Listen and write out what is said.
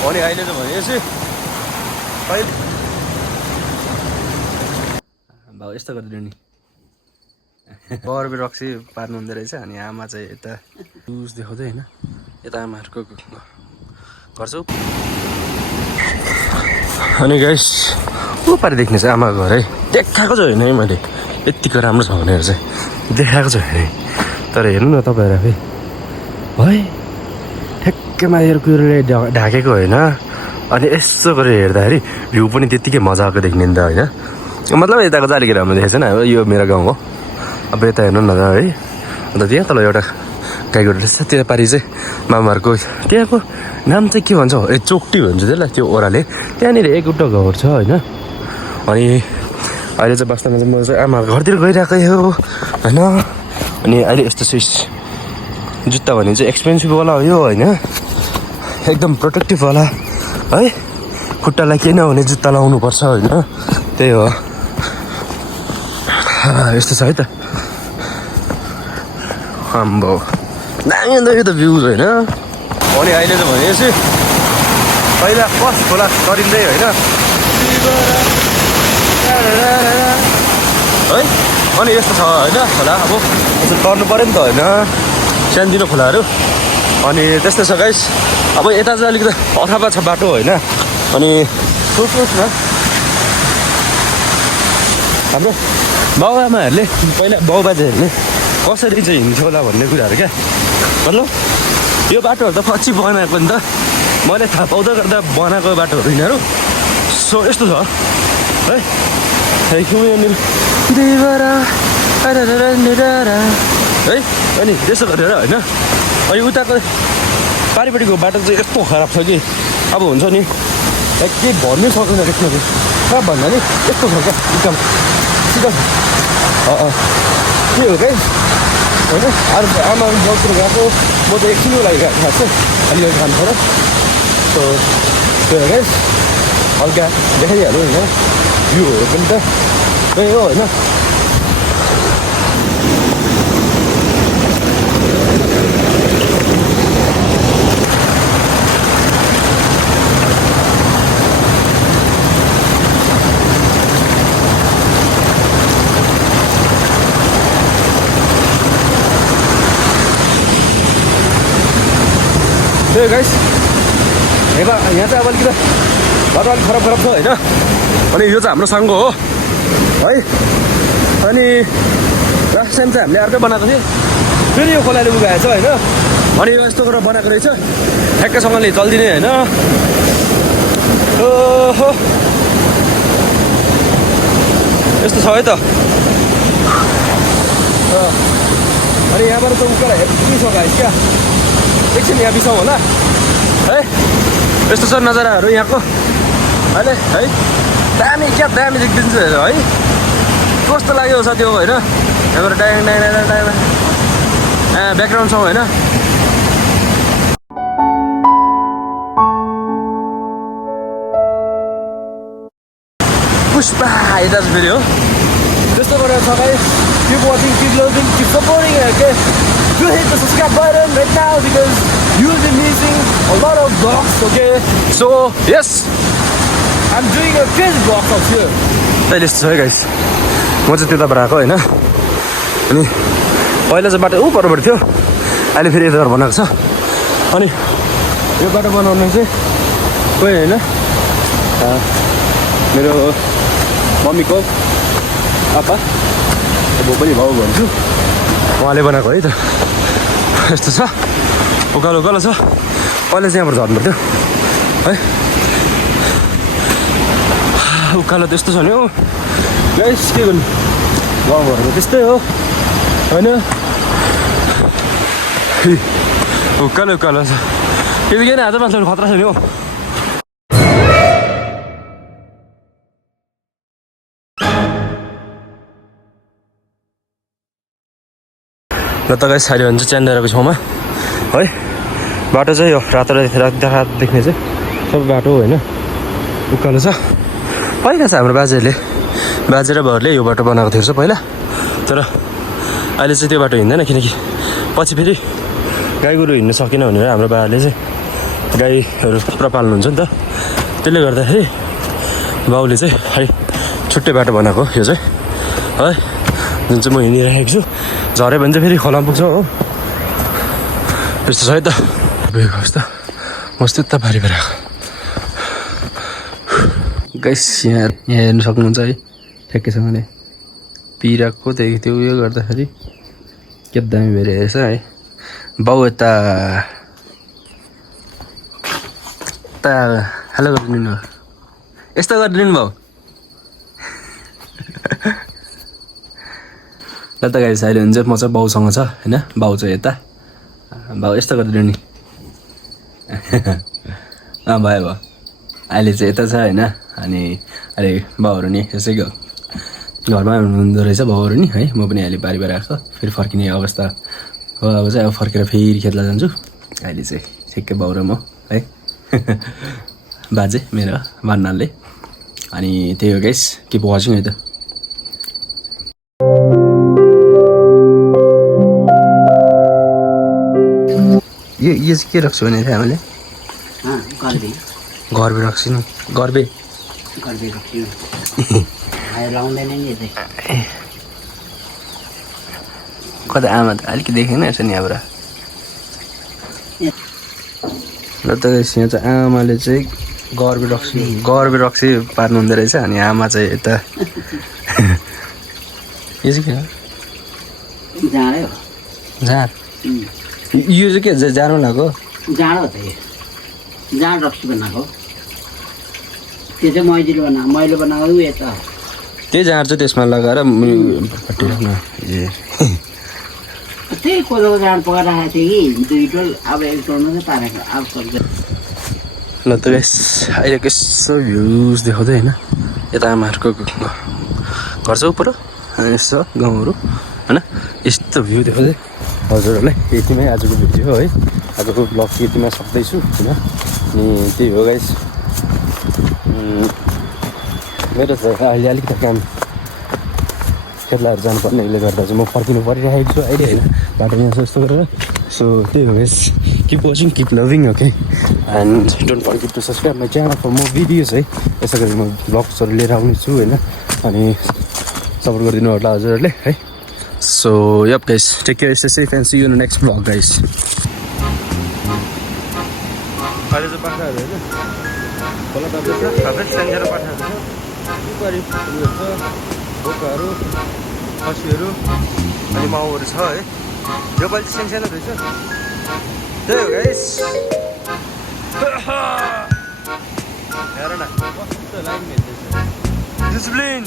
अनि अहिले त भनेपछि भाउ यस्तो गरिदिनु नि बरबे रक्सी पार्नु हुँदो रहेछ अनि आमा चाहिँ यता जुस देखाउँदै होइन यता आमाहरूको गर्छौ अनि गाइस ऊ पारि देख्ने चाहिँ आमाको घर है देखाएको चाहिँ होइन है मैले यत्तिको राम्रो छ भनेर चाहिँ देखाएको चाहिँ होइन तर हेर्नु न तपाईँहरू है ठ्याक्कैमा यो कुरोले ढाकेको होइन अनि यसो गरेर हेर्दाखेरि भ्यू पनि त्यत्तिकै मजाको देख्ने नि त होइन मतलब यताको चाहिँ अलिकति राम्रो देखेको छैन अब यो मेरो गाउँ हो अब यता हेर्नु न है अन्त त्यहाँ तल एउटा गाईगोरु रहेछ त्यो पारि चाहिँ मामाहरूको त्यहाँको नाम चाहिँ के भन्छ ए चोकटी भन्छ त्यसलाई त्यो ओह्राले त्यहाँनिर एउटा घर छ होइन अनि अहिले चाहिँ वास्तवमा चाहिँ म चाहिँ आमाको घरतिर गइरहेकै हो होइन अनि अहिले यस्तो स्विच जुत्ता भने चाहिँ एक्सपेन्सिभवाला हो यो होइन एकदम प्रोटेक्टिभवाला है खुट्टालाई केही नहुने जुत्ता लाउनुपर्छ होइन त्यही हो यस्तो छ है त आम्बो दामी अन्त यो त भ्युज होइन अनि अहिले त भनेपछि पहिला फर्स्ट खोला गरिँदै होइन है अनि यस्तो छ होइन खोला अब यसो तर्नु पऱ्यो नि त होइन सानोतिनो खोलाहरू अनि त्यस्तै छ गाइस अब यता चाहिँ अलिकति अथापा छ बाटो होइन अनि सोच्नुहोस् न हाम्रो बाबुआमाहरूले पहिला बाबुबाजेहरूले कसरी चाहिँ हिँड्थ्यो होला भन्ने कुराहरू क्या मतलब यो बाटोहरू त पछि बनाएको नि त मैले थाहा पाउँदै गर्दा बनाएको बाटोहरू यिनीहरू सो यस्तो छ है यहाँनिर है अनि त्यसो गरेर होइन अनि उताको पारिपट्टिको बाटो चाहिँ यस्तो खराब छ कि अब हुन्छ नि केही भन्नै सक्दैन त्यसमा चाहिँ कहाँ भन्दा नि यस्तो छ क्या एकदम सिधा के हो क्या होइन अरू आमाको गाउँतिर गएको म त एकछिनको लागि गएको खास चाहिँ अलिअलि खानु पर्यो सो त्यो क्या हल्का देखाइहाल्यो होइन भ्यूहरू पनि त त्यही हो होइन त्यही गाइस यहाँ चाहिँ अब अलिकति बाटो अलिक खराब छ होइन अनि यो चाहिँ हाम्रो साङ्गो हो है अनि लास्ट टाइम चाहिँ हामीले अर्कै बनाएको थियो फेरि यो खोलाले उगाएछ होइन अनि यो यस्तो गरेर बनाएको रहेछ ठ्याक्कैसँगले चल्दिने होइन ओहो यस्तो छ है त अनि यहाँबाट त उकालो हेप्पी छ गाइस क्या एकछिन यहाँ बिसाउँ होला है यस्तो छ नजाराहरू यहाँको अहिले है दामी क्या दामी देखिदिन्छ है कस्तो लाग्यो साथी हो होइन यहाँबाट डाङ डाङ डाङ डाङ ब्याकग्राउन्ड छ होइन पुष्पा यता चाहिँ फेरि हो त्यस्तो गरेर छ guys keep watching, keep loving, keep supporting, okay? Do hit the subscribe button right now because you'll be missing a lot of vlogs, okay? So, yes! I'm doing a crazy vlog out here. अहिले यस्तो छ है guys म चाहिँ त्यताबाट आएको होइन अनि पहिला चाहिँ बाटो ऊ परबाट थियो अहिले फेरि यताबाट बनाएको छ अनि यो बाटो बनाउनु चाहिँ कोही होइन मेरो मम्मीको आप्पा अब पनि भाउ भन्छु उहाँले बनाएको है त यस्तो छ उकालो उकालो छ पहिला चाहिँ यहाँबाट झर्नु पर्थ्यो है उकालो त्यस्तो छ नि हौ गाइस के गर्नु गाउँघरमा त्यस्तै हो होइन उकालो उकालो छ यो त किन हात मान्छेहरू खतरा छ नि हौ र त गाइस अहिले भन्छ च्यान्डाराको छेउमा है बाटो चाहिँ यो रातो रात देख्ने चाहिँ सबै बाटो होइन उकालो छ पहिला चाहिँ हाम्रो बाजे र बाउहरूले यो बाटो बनाएको थियो पहिला तर अहिले चाहिँ त्यो बाटो हिँड्दैन किनकि पछि फेरि गाई गोरु हिँड्न सकेन भनेर हाम्रो बाबाले चाहिँ गाईहरू पुरा पाल्नुहुन्छ नि त, त्यसले गर्दाखेरि बाउले चाहिँ है छुट्टै बाटो बनाएको यो चाहिँ है, जुन चाहिँ म हिँडिरहेको छु। झऱ्यो भने चाहिँ फेरि खोलामा पुग्छ हो, त्यस्तो छ है त। गएको कस्तो मस्त यता पारि परेको गाइस, यहाँ हेर्नु सक्नुहुन्छ है ठ्याक्कैसँगले पिराको त्यही त्यो उयो गर्दाखेरि के दामी भइरहेछ है। बाउ यता हेलो गरिदिनु, यस्तो गरिदिनु बाउ। ल त गाइस, अहिले हुन्छ म चाहिँ बाउसँग छ होइन, बाउ चाहिँ यता, बाउ यस्तो गरिदिनु नि। भयो भयो, अहिले चाहिँ यता छ होइन। अनि अहिले बाउहरू नि यसैको घरमा हुनुहुँदो रहेछ बाउहरू नि है। म पनि अहिले बारीबाट आएको फेरि फर्किने अवस्था हो। अब चाहिँ अब फर्केर फेरि खेल्न जान्छु। अहिले चाहिँ ठिक्कै बाउ र म है, बाजे मेरो भन्नाले। अनि त्यही हो गाइस, किप वाचिङ है त। यो चाहिँ के राख्छु भने थियो हामीले, घरबे राख्छु नि, घरबे कता आमा त अलिक देखेन रहेछ नि यहाँबाट। ल त यहाँ चाहिँ आमाले चाहिँ घरबे रक्सी पार्नु हुँदो रहेछ। अनि आमा चाहिँ यता यो चाहिँ के हो, झार। यो चाहिँ के जाडो लगाएको, जाडो त यो जाड रक्सी बनाएको, त्यो चाहिँ मैले बनाएको यता त्यही झार चाहिँ त्यसमा लगाएर त्यही कोदोको जाड पकाएर राखेको थिएँ कि 2 टोल, अब 1 टोलमा चाहिँ पारेको अब सक्छ। ल त गाइस, अहिले यसो भ्युज देखाउँदै होइन, यता आमाहरूको घर छ उपर अनि यसो गाउँहरू होइन, यस्तो भ्यू देखाउँदै हजुरहरूलाई यतिमै आजको भिडियो है। आजको ब्लग यतिमा सक्दैछु होइन। अनि त्यही हो गाइस, मेरो चाहिँ अहिले अलिकति काम खेतलाहरू जानुपर्नेले गर्दा चाहिँ म फर्किनु परिरहेको छु अहिले होइन, बाटोमा यस्तो गरेर। सो त्यही हो guys, keep watching, keep loving, okay. And don't forget to subscribe my channel for more videos है। यसै गरी म ब्लग्सहरू लिएर आउने छु होइन। अनि सपोर्ट गरिदिनु होला हजुरहरूले है। So yep guys, take care, stay safe and see you in the next vlog guys. अहिले चाहिँ पाठाहरू होइन, खोला तपाईँ सानसानो पाठाहरू छ, उपारि उयोहरू छ, बोकाहरू, खसीहरू अनि माउहरू छ है। यो पालि चाहिँ सानसानो रहेछ, त्यही हो गाइस। हेर न कस्तो लाइन हेर्दैछ, डिसिप्लिन।